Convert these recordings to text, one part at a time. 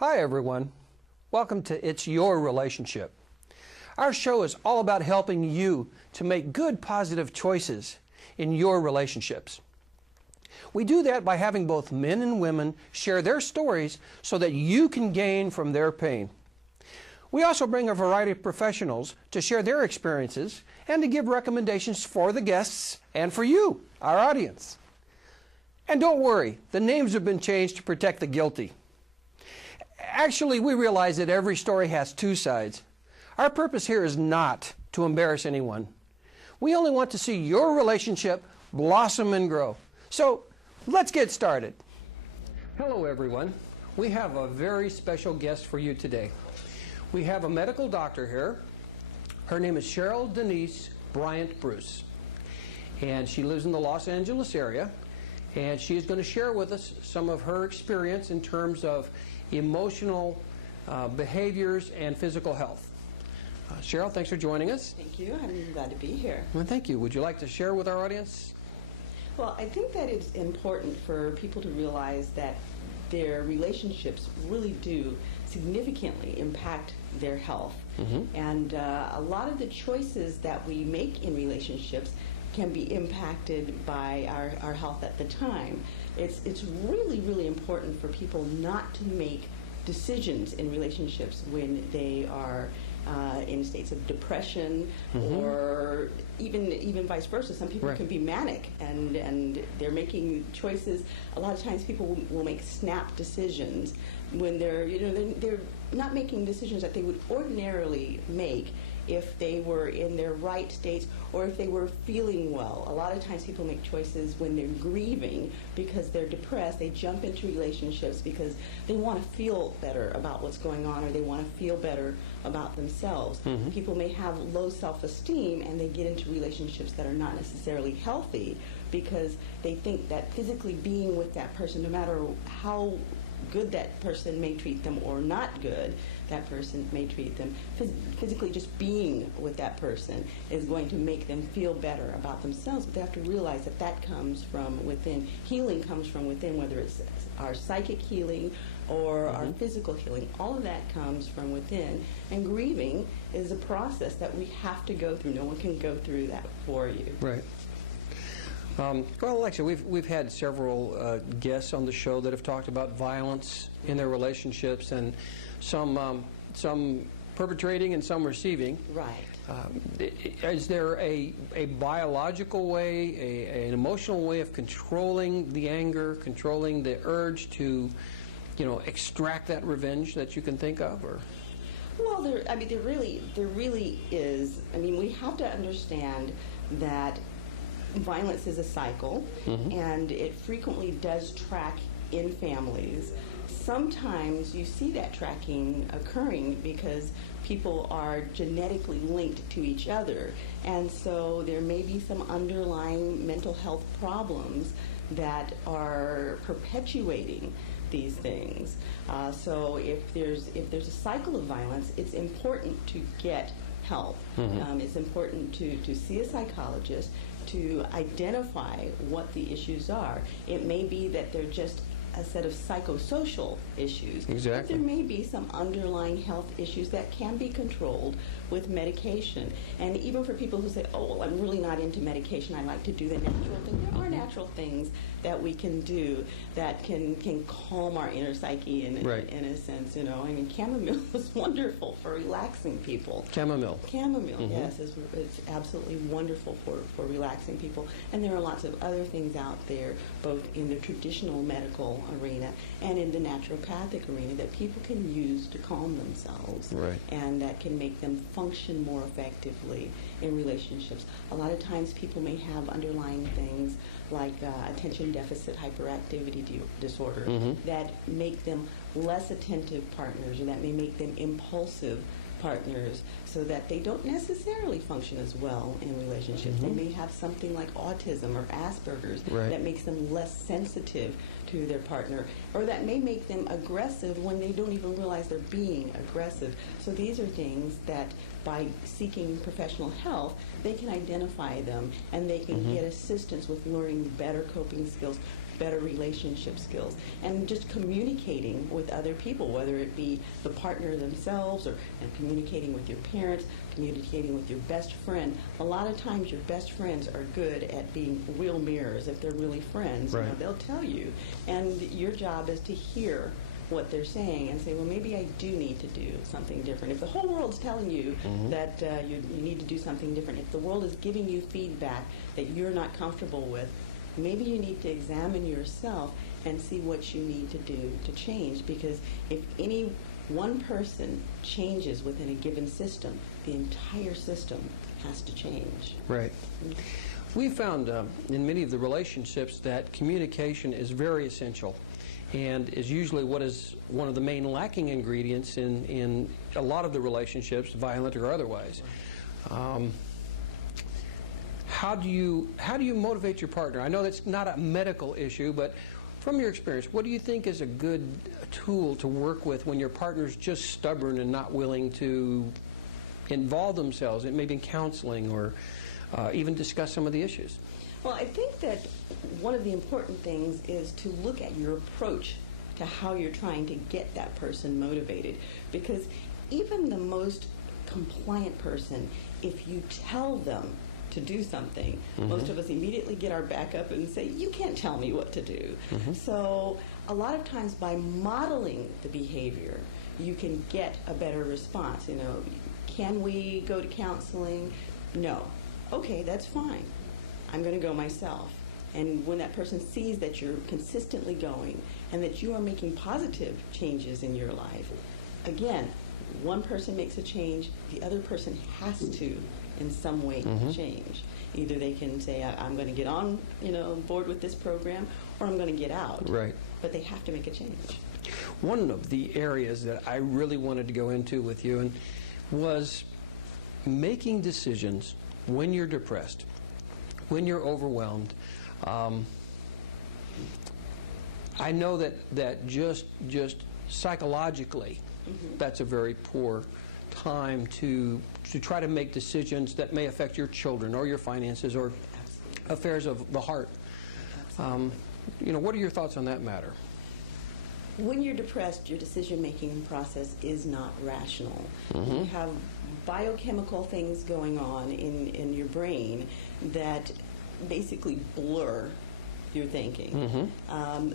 Hi everyone. Welcome to It's Your Relationship. Our show is all about helping you to make good positive choices in your relationships. We do that by having both men and women share their stories so that you can gain from their pain. We also bring a variety of professionals to share their experiences and to give recommendations for the guests and for you, our audience. And don't worry, the names have been changed to protect the guilty. Actually, we realize that every story has two sides. Our purpose here is not to embarrass anyone. We only want to see your relationship blossom and grow. So, let's get started. Hello, everyone. We have a very special guest for you today. We have a medical doctor here. Her name is Cheryl Denise Bryant-Bruce. And she lives in the Los Angeles area. And she is going to share with us some of her experience in terms of emotional behaviors and physical health. Cheryl, thanks for joining us. Thank you. I'm glad to be here. Well, thank you. Would you like to share with our audience? Well, I think that it's important for people to realize that their relationships really do significantly impact their health. And a lot of the choices that we make in relationships can be impacted by our health at the time. It's really, really important for people not to make decisions in relationships when they are in states of depression, or even vice versa. Some people can be manic and they're making choices. A lot of times people will make snap decisions when they're not making decisions that they would ordinarily make if they were in their right states or if they were feeling well. A lot of times people make choices when they're grieving because they're depressed. They jump into relationships because they want to feel better about what's going on, or they want to feel better about themselves. People may have low self-esteem and they get into relationships that are not necessarily healthy because they think that physically being with that person, no matter how good that person may treat them or not good that person may treat them, physically just being with that person is going to make them feel better about themselves. But they have to realize that that comes from within. Healing comes from within, whether it's our psychic healing or our physical healing. All of that comes from within. And grieving is a process that we have to go through. No one can go through that for you. Right. Well, actually, we've had several guests on the show that have talked about violence in their relationships, and some perpetrating and some receiving. Right. Is there a biological way, an emotional way of controlling the anger, controlling the urge to, extract that revenge that you can think of, or? Well, there really is. I mean, we have to understand that violence is a cycle, and it frequently does track in families. Sometimes you see that tracking occurring because people are genetically linked to each other, and so there may be some underlying mental health problems that are perpetuating these things. So if there's a cycle of violence, it's important to get help. It's important to see a psychologist to identify what the issues are. It may be that they're just a set of psychosocial issues. Exactly. But there may be some underlying health issues that can be controlled with medication. And even for people who say, oh, well, I'm really not into medication, I like to do the natural thing, there are natural things that we can do that can calm our inner psyche in a sense. I mean, chamomile is wonderful for relaxing people. Chamomile, yes, it's absolutely wonderful for relaxing people. And there are lots of other things out there, both in the traditional medical arena and in the naturopathic arena, that people can use to calm themselves, and that can make them function more effectively in relationships. A lot of times people may have underlying things like attention deficit hyperactivity disorder that make them less attentive partners, or that may make them impulsive partners, so that they don't necessarily function as well in relationships. They may have something like autism or Asperger's that makes them less sensitive to their partner, or that may make them aggressive when they don't even realize they're being aggressive. So these are things that by seeking professional help, they can identify them, and they can get assistance with learning better coping skills better relationship skills, and just communicating with other people, whether it be the partner themselves and communicating with your parents, communicating with your best friend. A lot of times your best friends are good at being real mirrors. If they're really friends, right, they'll tell you. And your job is to hear what they're saying and say, well, maybe I do need to do something different. If the whole world's telling you that you need to do something different, if the world is giving you feedback that you're not comfortable with, maybe you need to examine yourself and see what you need to do to change. Because if any one person changes within a given system, the entire system has to change. Right. We found in many of the relationships that communication is very essential, and is usually what is one of the main lacking ingredients in a lot of the relationships, violent or otherwise. How do you motivate your partner? I know that's not a medical issue, but from your experience, what do you think is a good tool to work with when your partner's just stubborn and not willing to involve themselves in maybe in counseling or even discuss some of the issues? Well, I think that one of the important things is to look at your approach to how you're trying to get that person motivated. Because even the most compliant person, if you tell them to do something, most of us immediately get our back up and say, you can't tell me what to do. So a lot of times by modeling the behavior, you can get a better response. Can we go to counseling? No. Okay, that's fine. I'm going to go myself. And when that person sees that you're consistently going and that you are making positive changes in your life, again, one person makes a change, the other person has to, in some way, change. Either they can say, I'm going to get on, board with this program, or I'm going to get out. Right. But they have to make a change. One of the areas that I really wanted to go into with you was making decisions when you're depressed, when you're overwhelmed. I know that just psychologically, that's a very poor time to try to make decisions that may affect your children or your finances or affairs of the heart. What are your thoughts on that matter? When you're depressed, your decision-making process is not rational. You have biochemical things going on in your brain that basically blur your thinking.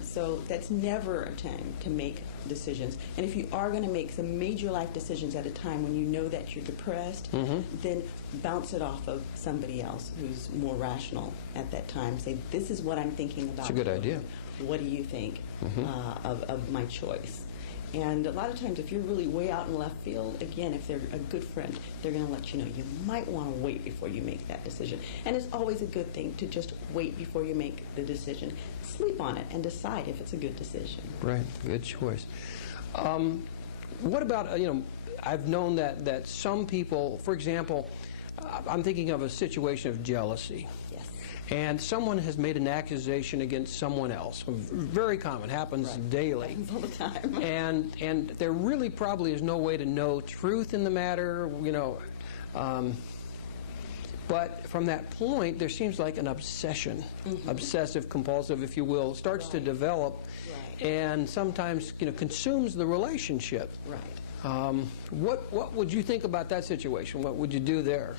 So that's never a time to make decisions. And if you are going to make some major life decisions at a time when you know that you're depressed, then bounce it off of somebody else who's more rational at that time. Say, this is what I'm thinking about. That's a good idea. What do you think of my choice? And a lot of times, if you're really way out in left field, again, if they're a good friend, they're going to let you know you might want to wait before you make that decision. And it's always a good thing to just wait before you make the decision. Sleep on it and decide if it's a good decision. Right, good choice. What about, I've known that some people, for example, I'm thinking of a situation of jealousy. Yes. And someone has made an accusation against someone else. Very common, happens daily. Happens all the time. And there really probably is no way to know truth in the matter, but from that point, there seems like an obsession, obsessive compulsive, if you will, starts to develop, and sometimes consumes the relationship. Right. What would you think about that situation? What would you do there?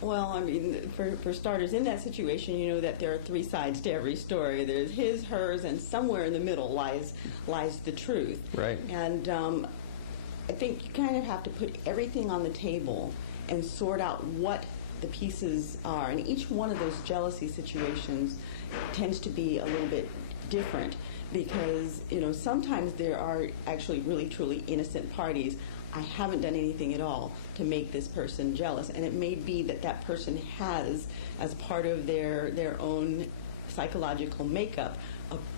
Well, I mean, for starters, in that situation, you know that there are three sides to every story. There's his, hers, and somewhere in the middle lies the truth. Right. And I think you kind of have to put everything on the table and sort out what the pieces are. And each one of those jealousy situations tends to be a little bit different because, sometimes there are actually really, truly innocent parties. I haven't done anything at all to make this person jealous. And it may be that person has, as part of their own psychological makeup,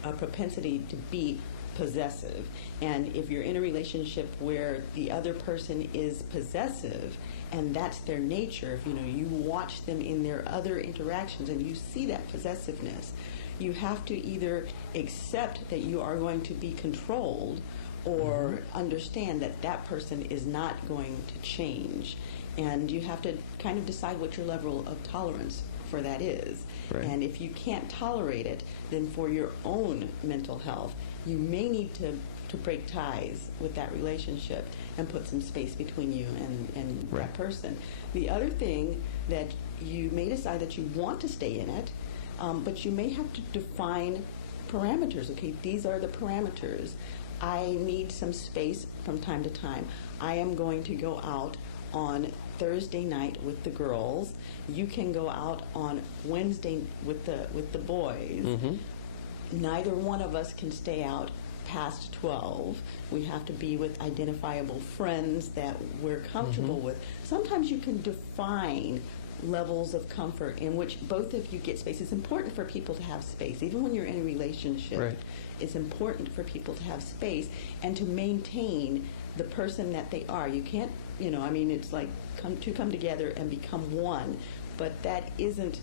a propensity to be possessive. And if you're in a relationship where the other person is possessive, and that's their nature, if you watch them in their other interactions and you see that possessiveness, you have to either accept that you are going to be controlled or understand that person is not going to change. And you have to kind of decide what your level of tolerance for that is. Right. And if you can't tolerate it, then for your own mental health, you may need to break ties with that relationship and put some space between you and Right. that person. The other thing that you may decide that you want to stay in it, but you may have to define parameters. Okay, these are the parameters. I need some space from time to time. I am going to go out on Thursday night with the girls. You can go out on Wednesday with the boys. Mm-hmm. Neither one of us can stay out past 12. We have to be with identifiable friends that we're comfortable with. Sometimes you can define levels of comfort in which both of you get space. It's important for people to have space. Even when you're in a relationship, Right. it's important for people to have space and to maintain the person that they are. You can't, it's like come together and become one, but that isn't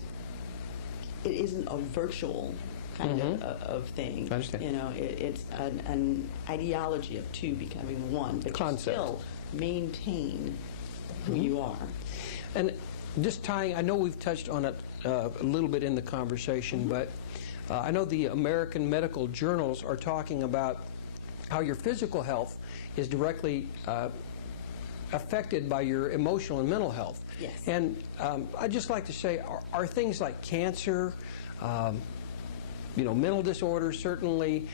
a virtual kind of thing. I understand. It's an ideology of two becoming one, but Concept. you still maintain who you are. And just tying, I know we've touched on it a little bit in the conversation, but I know the American medical journals are talking about how your physical health is directly affected by your emotional and mental health. Yes. And I'd just like to say, are things like cancer, mental disorders, certainly,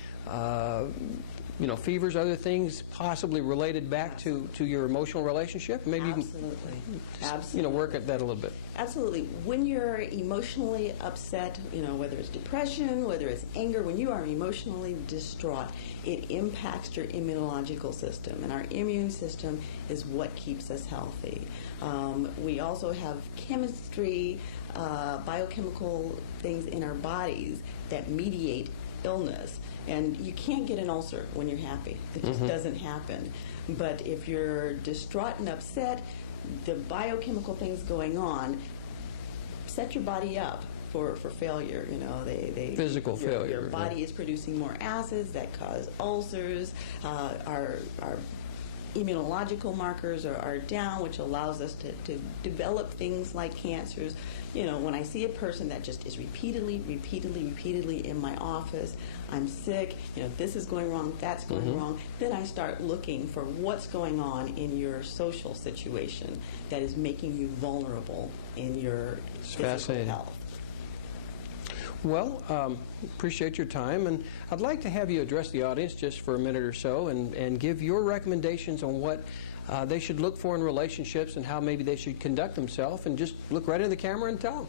fevers, other things possibly related back to your emotional relationship? Maybe Absolutely. you can Absolutely. work at that a little bit. Absolutely. When you're emotionally upset, whether it's depression, whether it's anger, when you are emotionally distraught, it impacts your immunological system. And our immune system is what keeps us healthy. We also have chemistry, biochemical things in our bodies that mediate illness. And you can't get an ulcer when you're happy. It just doesn't happen. But if you're distraught and upset, the biochemical things going on set your body up for failure. Physical failure. Your body is producing more acids that cause ulcers. Our immunological markers are down, which allows us to develop things like cancers. When I see a person that just is repeatedly in my office, I'm sick, this is going wrong, that's going wrong, then I start looking for what's going on in your social situation that is making you vulnerable in your physical health. Well, appreciate your time, and I'd like to have you address the audience just for a minute or so and give your recommendations on what they should look for in relationships and how maybe they should conduct themselves, and just look right into the camera and tell them.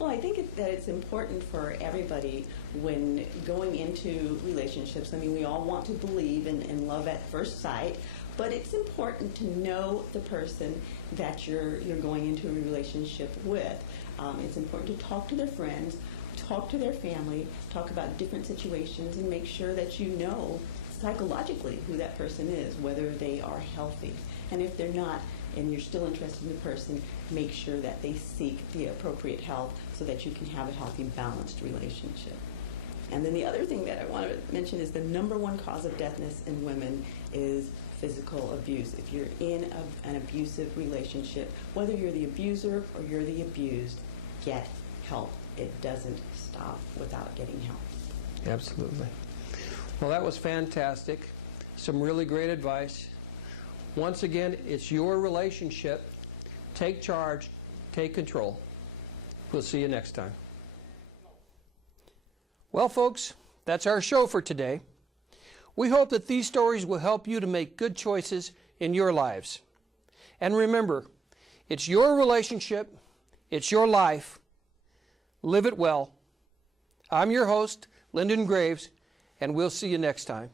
Well, I think that it's important for everybody when going into relationships. I mean, we all want to believe in love at first sight, but it's important to know the person that you're going into a relationship with. It's important to talk to their friends, talk to their family, talk about different situations, and make sure that you know psychologically who that person is, whether they are healthy. And if they're not, and you're still interested in the person, make sure that they seek the appropriate help so that you can have a healthy, balanced relationship. And then the other thing that I want to mention is the number one cause of deafness in women is physical abuse. If you're in an abusive relationship, whether you're the abuser or you're the abused, get help. It doesn't stop without getting help. Absolutely. Well, that was fantastic. Some really great advice. Once again, it's your relationship. Take charge. Take control. We'll see you next time. Well, folks, that's our show for today. We hope that these stories will help you to make good choices in your lives. And remember, it's your relationship. It's your life. Live it well. I'm your host, Lyndon Graves, and we'll see you next time.